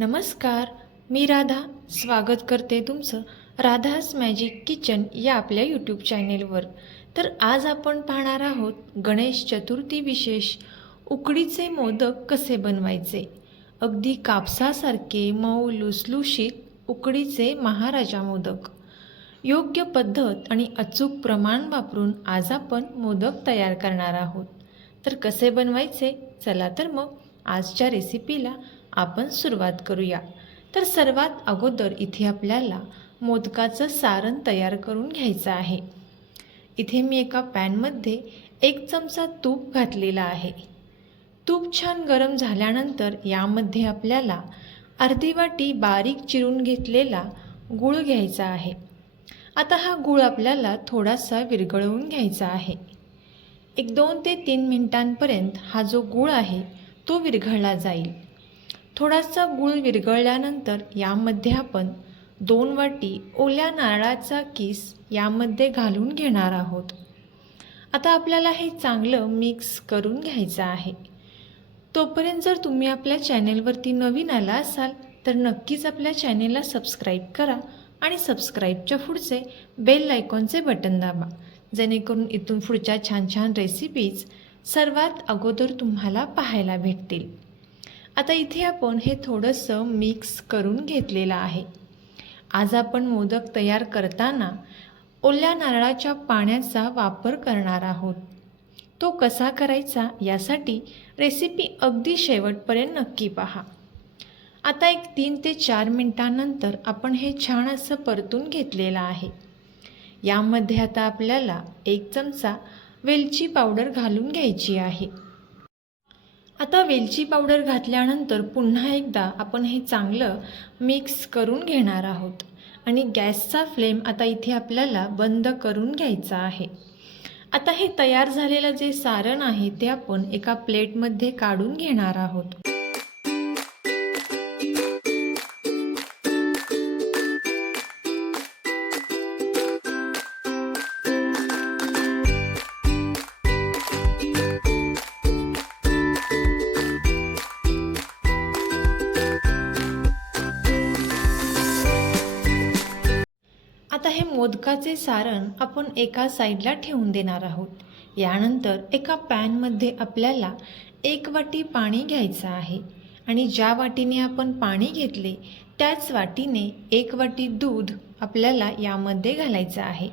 नमस्कार मी राधा. स्वागत करते तुमचं राधास मॅजिक किचन या आपल्या यूट्यूब चॅनेलवर तर आज आपण पाहणार आहोत गणेश चतुर्थी विशेष. उकडीचे मोदक कसे बनवायचे? अगदी कापसासारखे मऊ लुसलुशीत उकडीचे महाराजा मोदक. योग्य पद्धत आणि अचूक प्रमाण वापरून आज आपण मोदक तयार करणार आहोत. तर कसे बनवायचे? चला तर मग आजच्या रेसिपीला आपण सुरुवात करूया. तर सर्वात अगोदर इथे आपल्याला मोदकाचं सारण तयार करून घ्यायचं आहे. इथे मी एका पॅनमध्ये एक चमचा तूप घातलेला आहे. तूप छान गरम झाल्यानंतर यामध्ये आपल्याला अर्धी वाटी बारीक चिरून घेतलेला गूळ घ्यायचा आहे. आता हा गूळ आपल्याला थोडासा विरघळवून घ्यायचा आहे. एक दोन ते तीन मिनिटांपर्यंत हा जो गूळ आहे तो विरघळला जाईल. थोडासा गूळ विरघळल्यानंतर यामध्ये आपण दोन वाटी ओल्या नारळाचा किस यामध्ये घालून घेणार आहोत. आता आपल्याला हे चांगलं मिक्स करून घ्यायचं आहे. तोपर्यंत जर तुम्ही आपल्या चॅनेलवरती नवीन आला असाल तर नक्कीच आपल्या चॅनेलला सबस्क्राईब करा आणि सबस्क्राईबच्या पुढचे बेल आयकॉनचे बटन दाबा. जेणेकरून इथून पुढच्या छान छान रेसिपीज सर्वात अगोदर तुम्हाला पाहायला भेटतील. आता इथे आपण हे थोडंसं मिक्स करून घेतलेलं आहे. आज आपण मोदक तयार करताना ओल्या नारळाच्या पाण्याचा वापर करणार आहोत. तो कसा करायचा यासाठी रेसिपी अगदी शेवटपर्यंत नक्की पहा. आता एक तीन ते चार मिनटानंतर आपण हे छान असं परतून घेतलेलं आहे. यामध्ये आता आपल्याला एक चमचा वेलची पावडर घालून घ्यायची आहे. आता वेलची पावडर घातल्यानंतर पुन्हा एकदा आपण हे चांगलं मिक्स करून घेणार आहोत. आणि गॅसचा फ्लेम आता इथे आपल्याला बंद करून घ्यायचा आहे. आता हे तयार झालेलं जे सारण आहे ते आपण एका प्लेटमध्ये काढून घेणार आहोत. मोदकाचे सारण आपण एका साईडला ठेवून देणार आहोत. यानंतर एका पॅनमध्ये आपल्याला एक वाटी पाणी घ्यायचं आहे आणि ज्या वाटीने आपण पाणी घेतले त्याच वाटीने एक वाटी दूध आपल्याला यामध्ये घालायचं आहे.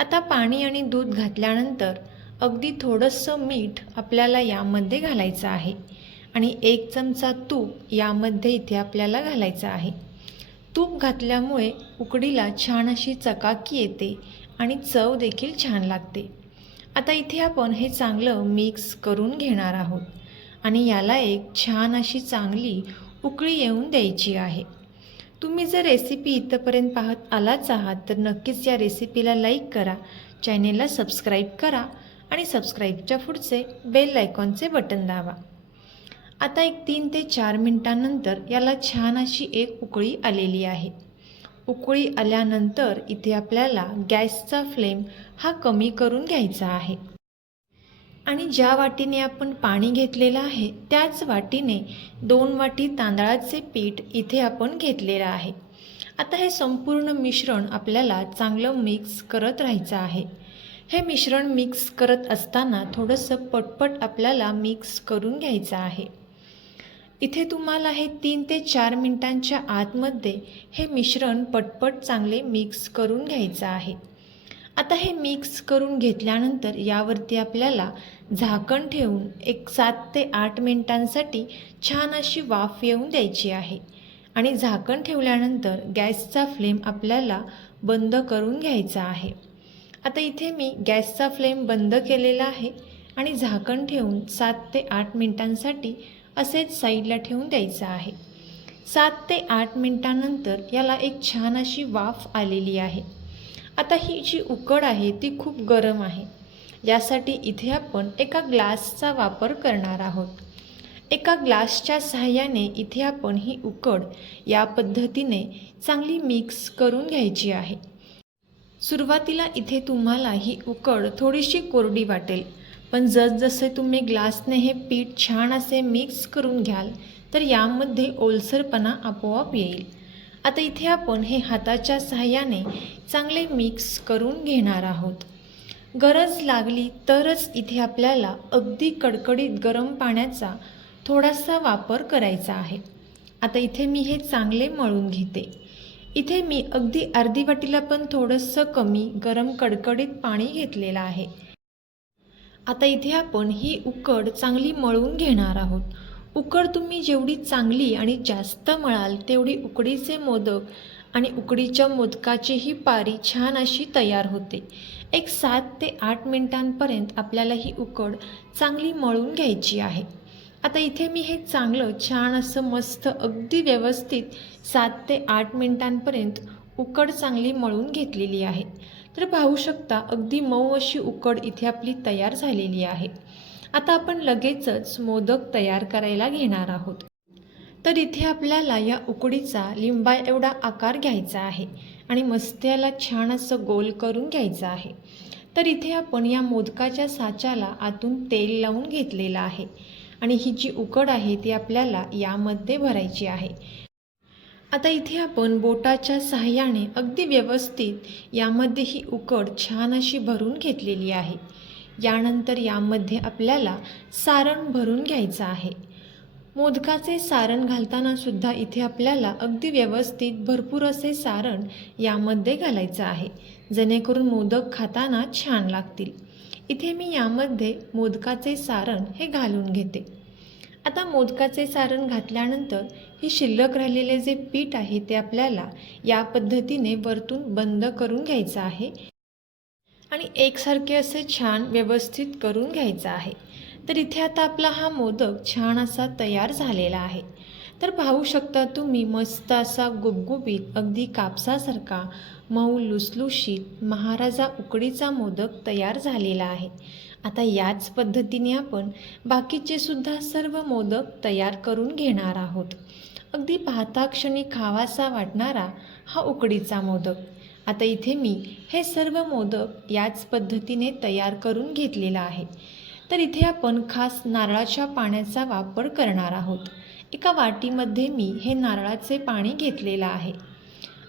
आता पाणी आणि दूध घातल्यानंतर अगदी थोडंसं मीठ आपल्याला यामध्ये घालायचं आहे आणि एक चमचा तूप यामध्ये इथे आपल्याला घालायचं आहे. तूप घातल्यामुळे उकडीला छान अशी चकाकी येते आणि चव देखील छान लागते. आता इथे आपण हे चांगलं मिक्स करून घेणार आहोत आणि याला एक छान अशी चांगली उकळी येऊन द्यायची आहे. तुम्ही जर रेसिपी इथंपर्यंत पाहत आलाच आहात तर नक्कीच या रेसिपीला लाईक करा चॅनेलला सबस्क्राईब करा आणि सबस्क्राईबच्या पुढचे बेल आयकॉनचे बटन दाबा. आता एक तीन ते चार मिनटानंतर याला छान अशी एक उकळी आलेली आहे. उकळी आल्यानंतर इथे आपल्याला गॅसचा फ्लेम हा कमी करून घ्यायचा आहे. आणि ज्या वाटीने आपण पाणी घेतलेलं आहे त्याच वाटीने दोन वाटी तांदळाचे पीठ इथे आपण घेतलेलं आहे. आता हे संपूर्ण मिश्रण आपल्याला चांगलं मिक्स करत राहायचं आहे. हे मिश्रण मिक्स करत असताना थोडंसं पटपट आपल्याला मिक्स करून घ्यायचं आहे. इथे तुम्हाला हे तीन ते चार मिनटांच्या आतमध्ये हे मिश्रण पटपट चांगले मिक्स करून घ्यायचं आहे. आता हे मिक्स करून घेतल्यानंतर यावरती आपल्याला झाकण ठेवून एक सात ते आठ मिनटांसाठी छान अशी वाफ येऊन द्यायची आहे. आणि झाकण ठेवल्यानंतर गॅसचा फ्लेम आपल्याला बंद करून घ्यायचा आहे. आता इथे मी गॅसचा फ्लेम बंद केलेला आहे आणि झाकण ठेवून सात ते आठ मिनटांसाठी असेच साईडला ठेवून द्यायचं आहे. सात ते आठ मिनटानंतर याला एक छान अशी वाफ आलेली आहे. आता ही जी उकड आहे ती खूप गरम आहे. यासाठी इथे आपण एका ग्लासचा वापर करणार आहोत. एका ग्लासच्या सहाय्याने इथे आपण ही उकड या पद्धतीने चांगली मिक्स करून घ्यायची आहे. सुरुवातीला इथे तुम्हाला ही उकड थोडीशी कोरडी वाटेल. पण जसजसे तुम्ही ग्लासने हे पीठ छान असे मिक्स करून घ्याल तर यामध्ये ओलसरपणा आपोआप येईल. आता इथे आपण हे हाताच्या सहाय्याने चांगले मिक्स करून घेणार आहोत. गरज लागली तरच इथे आपल्याला अगदी कडकडीत गरम पाण्याचा थोडासा वापर करायचा आहे. आता इथे मी हे चांगले मळून घेते. इथे मी अगदी अर्धी वाटीला पण थोडंसं कमी गरम कडकडीत पाणी घेतलेलं आहे. आता इथे आपण ही उकड चांगली मळून घेणार आहोत. उकड तुम्ही जेवढी चांगली आणि जास्त मळाल तेवढी उकडीचे मोदक आणि उकडीच्या मोदकाचीही पारी छान अशी तयार होते. एक सात ते आठ मिनिटांपर्यंत आपल्याला ही उकड चांगली मळून घ्यायची आहे. आता इथे मी हे चांगलं छान असं मस्त अगदी व्यवस्थित सात ते आठ मिनिटांपर्यंत उकड चांगली मळून घेतलेली आहे. तर पाहू शकता अगदी मऊ अशी उकड इथे आपली तयार झालेली आहे. आता आपण लगेचच मोदक तयार करायला घेणार आहोत. तर इथे आपल्याला या उकडीचा लिंबा एवढा आकार घ्यायचा आहे आणि मस्त्याला छान असं गोल करून घ्यायचं आहे. तर इथे आपण या मोदकाच्या साच्याला आतून तेल लावून घेतलेलं आहे आणि ही जी उकड आहे ती आपल्याला यामध्ये भरायची आहे. आता इथे आपण बोटाच्या सहाय्याने अगदी व्यवस्थित यामध्ये ही उकड छान अशी भरून घेतलेली आहे. यानंतर यामध्ये आपल्याला सारण भरून घ्यायचं आहे. मोदकाचे सारण घालताना सुद्धा इथे आपल्याला अगदी व्यवस्थित भरपूर असे सारण यामध्ये घालायचं आहे. जेणेकरून मोदक खाताना छान लागतील. इथे मी यामध्ये मोदकाचे सारण हे घालून घेते. आता मोदकाचे सारण घातल्यानंतर हे शिल्लक राहिलेले जे पीठ आहे ते आपल्याला या पद्धतीने वरतून बंद करून घ्यायचं आहे. आणि एकसारखे असे छान व्यवस्थित करून घ्यायचं आहे. तर इथे आता आपला हा मोदक छान असा तयार झालेला आहे. तर पाहू शकता तुम्ही मस्त असा गुबगुबीत अगदी कापसासारखा मऊ लुसलुशीत महाराजा उकडीचा मोदक तयार झालेला आहे. आता याच पद्धतीने आपण बाकीचे सुद्धा सर्व मोदक तयार करून घेणार आहोत. अगदी पाहता क्षणी खावासा वाटणारा हा उकडीचा मोदक. आता इथे मी हे सर्व मोदक याच पद्धतीने तयार करून घेतलेला आहे. तर इथे आपण खास नारळाच्या पाण्याचा वापर करणार आहोत. एका वाटीमध्ये मी हे नारळाचे पाणी घेतलेलं आहे.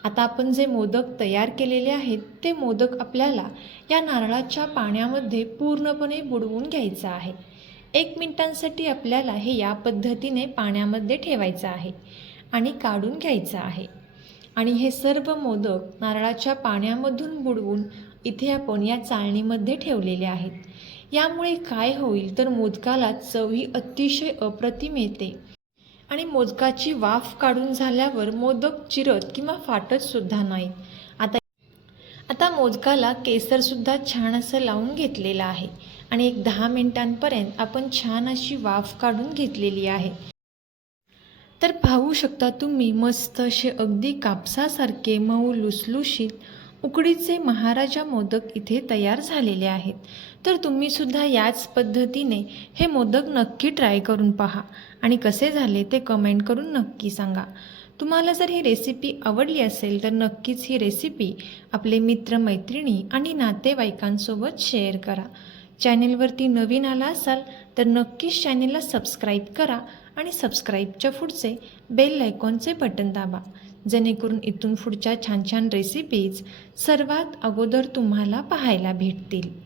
आता आपण जे मोदक तयार केलेले आहेत ते मोदक आपल्याला या नारळाच्या पाण्यामध्ये पूर्णपणे बुडवून घ्यायचं आहे. एक मिनिटांसाठी आपल्याला हे या पद्धतीने पाण्यामध्ये ठेवायचं आहे आणि काढून घ्यायचं आहे. आणि हे सर्व मोदक नारळाच्या पाण्यामधून बुडवून इथे आपण या चाळणीमध्ये ठेवलेले आहेत. यामुळे काय होईल तर मोदकाला चवही अतिशय अप्रतिम येते. आणि मोदकाची वाफ काढून झाल्यावर मोदक चिरत किंवा फाटत सुद्धा नाही. आता आता मोदकाला केसरसुद्धा छान असं लावून घेतलेलं आहे आणि एक दहा मिनिटांपर्यंत आपण छान अशी वाफ काढून घेतलेली आहे. तर पाहू शकता तुम्ही मस्त असे अगदी कापसासारखे मऊ लुसलुशीत उकडीचे महाराजा मोदक इथे तयार झालेले आहेत. तर तुम्हीसुद्धा याच पद्धतीने हे मोदक नक्की ट्राय करून पहा. आणि कसे झाले ते कमेंट करून नक्की सांगा. तुम्हाला जर ही रेसिपी आवडली असेल तर नक्कीच ही रेसिपी आपले मित्रमैत्रिणी आणि नातेवाईकांसोबत शेअर करा. चॅनेलवरती नवीन आला असाल तर नक्कीच चॅनेलला सबस्क्राईब करा आणि सबस्क्राईबच्या पुढचे बेल आयकॉनचे बटन दाबा. जेणेकरून इथून पुढच्या छान छान रेसिपीज सर्वात अगोदर तुम्हाला पाहायला भेटतील.